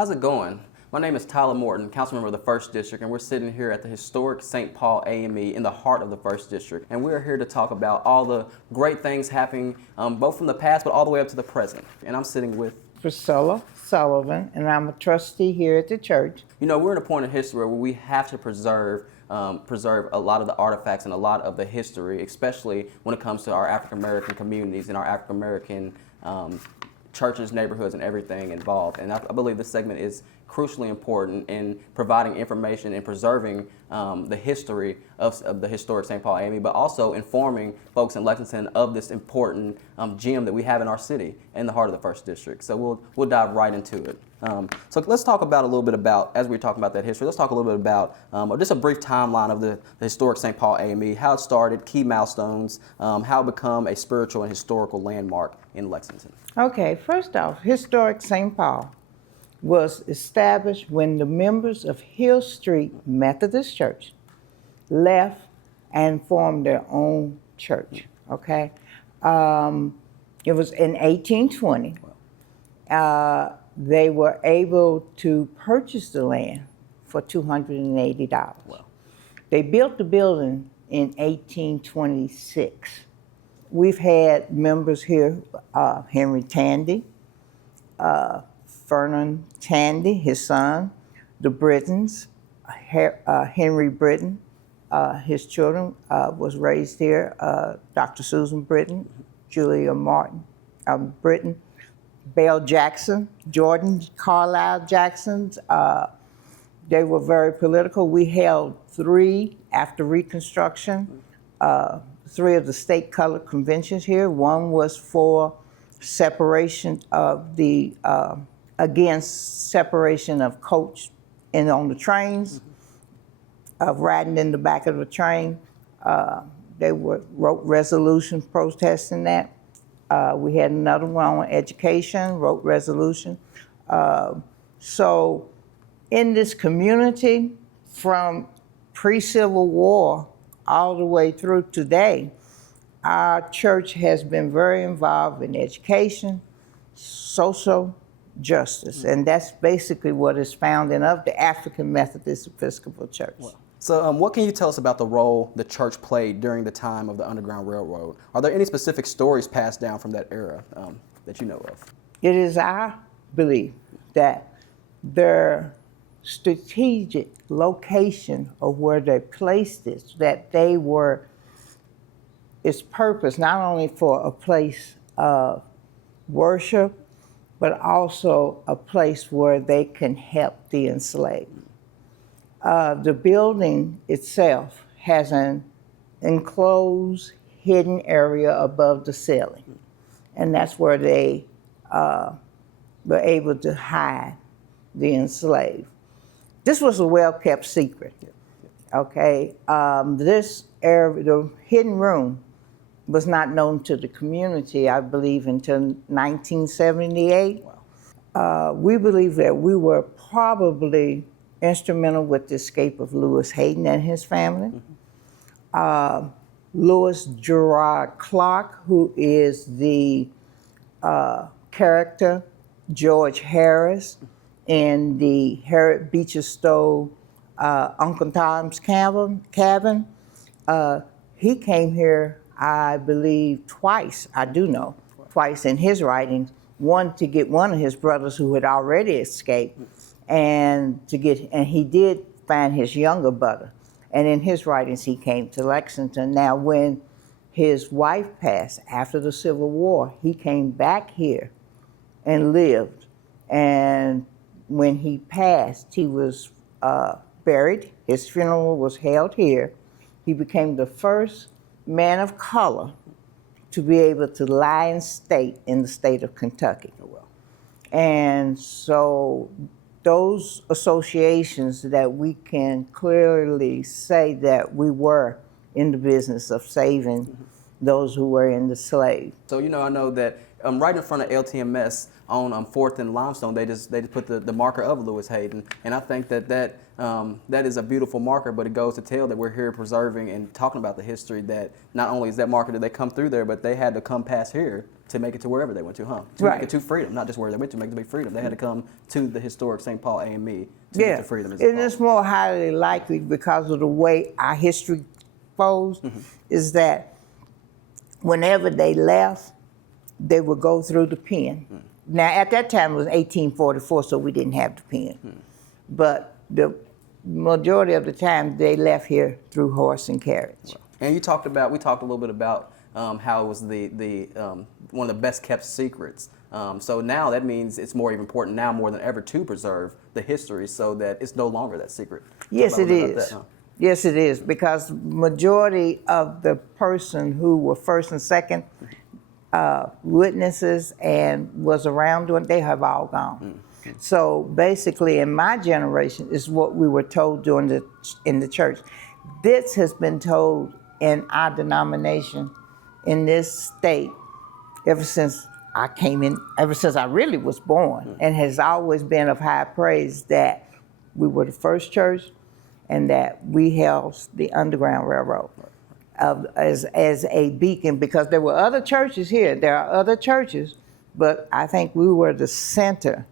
How's it going? My name is Tyler Morton, council member of the 1st District, and we're sitting here at the historic St. Paul AME in the heart of the 1st District. And we're here to talk about all the great things happening, both from the past but all the way up to the present. And I'm sitting with Priscilla Sullivan, and I'm a trustee here at the church. You know, we're in a point in history where we have to preserve a lot of the artifacts and a lot of the history, especially when it comes to our African American communities and our African American churches, neighborhoods, and everything involved. And I believe this segment is crucially important in providing information and preserving the history of the historic St. Paul AME, but also informing folks in Lexington of this important gem that we have in our city in the heart of the 1st District. So we'll dive right into it. So let's talk about a little bit about, as we're talking about that history, let's talk a little bit about just a brief timeline of the historic St. Paul AME, how it started, key milestones, how it became a spiritual and historical landmark in Lexington. Okay, first off, historic St. Paul was established when the members of Hill Street Methodist Church left and formed their own church, okay? It was in 1820. They were able to purchase the land for $280. Wow. They built the building in 1826. We've had members here, Henry Tandy, Vernon Tandy, his son, the Brittons, Henry Britton, his children was raised here, Dr. Susan Britton, Julia Morton Britton, Belle Jackson, Jordan Carlisle Jacksons. They were very political. We held 3 after Reconstruction, 3 of the state color conventions here. One was for separation of the against separation of coach and on the trains, of riding in the back of the train. They wrote resolutions protesting that. We had another one on education, wrote resolution. So in this community, from pre-Civil War all the way through today, our church has been very involved in education, social justice, and that's basically what is founded of the African Methodist Episcopal Church. Wow. So what can you tell us about the role the church played during the time of the Underground Railroad? Are there any specific stories passed down from that era that you know of? It is our belief that their strategic location of where they placed it, that they were, its purpose not only for a place of worship, but also a place where they can help the enslaved. The building itself has an enclosed, hidden area above the ceiling, and that's where they were able to hide the enslaved. This was a well-kept secret, okay? This area, the hidden room, was not known to the community, I believe, until 1978. Wow. We believe that we were probably instrumental with the escape of Lewis Hayden and his family. Lewis Gerard Clark, who is the character George Harris in the Harriet Beecher Stowe Uncle Tom's Cabin. He came here, I believe, twice, I do know, twice in his writings. One to get one of his brothers who had already escaped, and he did find his younger brother. And in his writings, he came to Lexington. Now, when his wife passed after the Civil War, he came back here and lived. And when he passed, he was buried. His funeral was held here. He became the first man of color to be able to lie in state in the state of Kentucky. Oh, well. And so those associations that we can clearly say that we were in the business of saving those who were in the slave. So, I know that right in front of LTMS on 4th and Limestone, they just put the marker of Lewis Hayden, and I think that is a beautiful marker. But it goes to tell that we're here preserving and talking about the history. That not only is that marker that they come through there, but they had to come past here to make it to wherever they went to, to Right. make it to freedom, not just where they went to make it to freedom. They had to come to the historic St. Paul AME to get to freedom. And it's more highly likely because of the way our history goes, is that whenever they left, they would go through the pen. Now, at that time, it was 1844, so we didn't have the pen. But the majority of the time, they left here through horse and carriage. And we talked a little bit about how it was the one of the best kept secrets. So now that means it's more even important now more than ever to preserve the history so that it's no longer that secret. Yes, it is. Yes, it is, because majority of the person who were first and second witnesses and was around doing, they have all gone. So basically, in my generation, is what we were told in the church. This has been told in our denomination, in this state, ever since I came in, ever since I really was born, and has always been of high praise that we were the first church and that we held the Underground Railroad as a beacon, because there were other churches here. There are other churches, but I think we were the center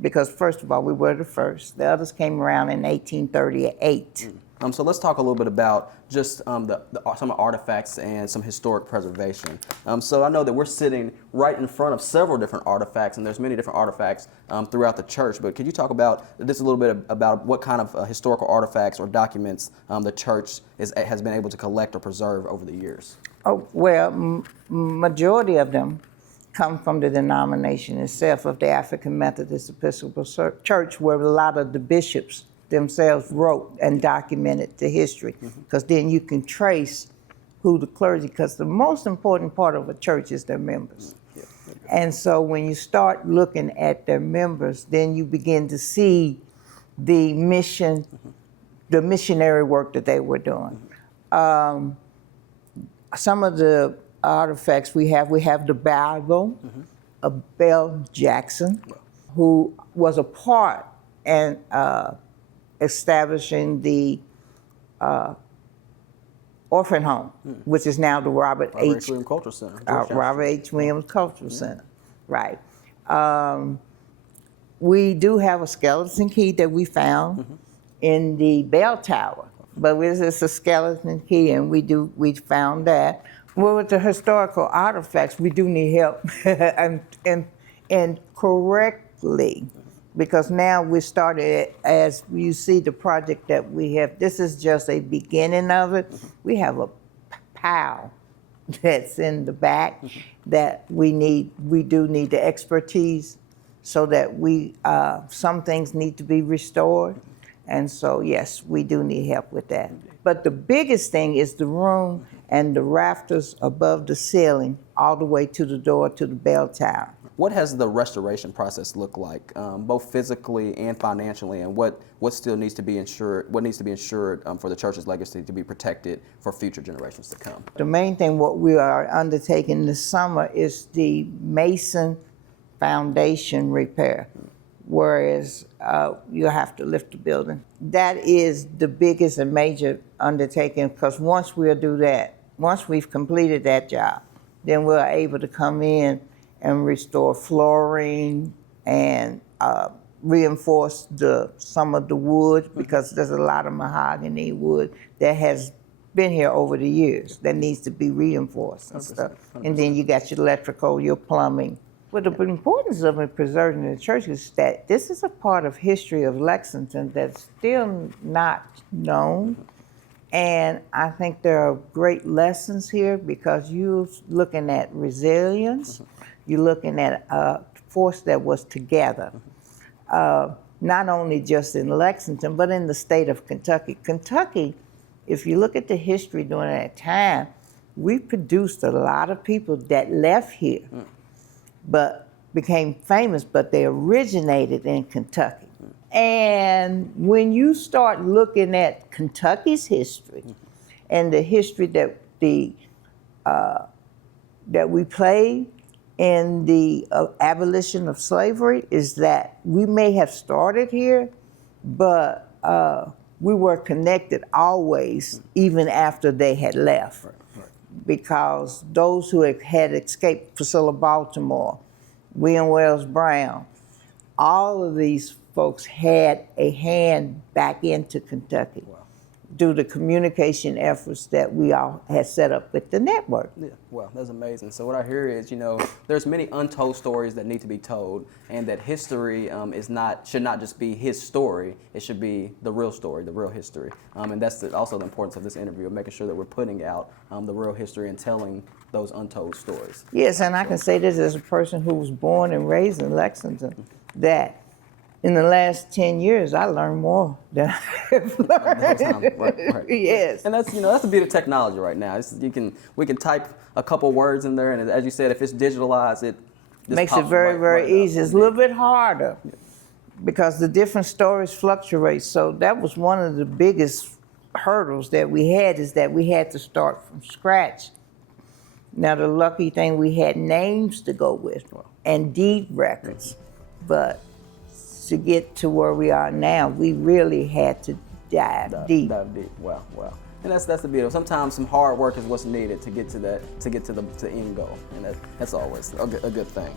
because, first of all, we were the first. The others came around in 1838. So let's talk a little bit about just some artifacts and some historic preservation. So I know that we're sitting right in front of several different artifacts, and there's many different artifacts throughout the church. But could you talk about just a little bit about what kind of historical artifacts or documents the church has been able to collect or preserve over the years? Oh, well, majority of them come from the denomination itself of the African Methodist Episcopal Church, where a lot of the bishops themselves wrote and documented the history, because then you can trace who the clergy, because the most important part of a church is their members. And so when you start looking at their members, then you begin to see the mission, the missionary work that they were doing. Some of the artifacts we have the Bible of Bell Jackson, who was a part and establishing the orphan home, which is now the Robert H. Williams Cultural Center. Robert H. Williams Cultural Center, right. We do have a skeleton key that we found in the bell tower, but it's a skeleton key, and we found that. Well, with the historical artifacts, we do need help, and correctly, because now we started, as you see the project that we have, this is just a beginning of it. We have a pile that's in the back that we do need the expertise, so that some things need to be restored. And so, yes, we do need help with that. But the biggest thing is the room and the rafters above the ceiling, all the way to the door to the bell tower. What has the restoration process looked like, both physically and financially, and what still needs to be ensured? What needs to be ensured for the church's legacy to be protected for future generations to come? The main thing what we are undertaking this summer is the Mason foundation repair, whereas you have to lift the building. That is the biggest and major undertaking, because once we'll do that, once we've completed that job, then we're able to come in and restore flooring and reinforce some of the wood, because there's a lot of mahogany wood that has been here over the years that needs to be reinforced and stuff. 100%. And then you got your electrical, your plumbing. But the importance of it preserving the church is that this is a part of history of Lexington that's still not known. And I think there are great lessons here, because you're looking at resilience, you're looking at a force that was together, not only just in Lexington, but in the state of Kentucky. Kentucky, if you look at the history during that time, we produced a lot of people that left here, but became famous, but they originated in Kentucky. And when you start looking at Kentucky's history and the history that we played in the abolition of slavery is that we may have started here, but we were connected always, even after they had left. Because those who had escaped Priscilla Baltimore, William Wells Brown, all of these folks had a hand back into Kentucky due to communication efforts that we all had set up with the network. Yeah, well, that's amazing. So what I hear is, there's many untold stories that need to be told, and that history should not just be his story. It should be the real story, the real history. And that's also the importance of this interview, of making sure that we're putting out the real history and telling those untold stories. Yes, and I can say this as a person who was born and raised in Lexington, that in the last 10 years, I learned more than I have learned. Right. Yes. And that's that's the beauty of technology right now. We can type a couple words in there, and as you said, if it's digitalized, it just makes it pops very, very right easy. up. It's a little bit harder because the different stories fluctuate. So that was one of the biggest hurdles that we had, is that we had to start from scratch. Now, the lucky thing, we had names to go with and deed records, but to get to where we are now, we really had to dive deep. Dive deep. Wow. And that's the beauty. Sometimes some hard work is what's needed to get to the end goal, and that's always a good thing.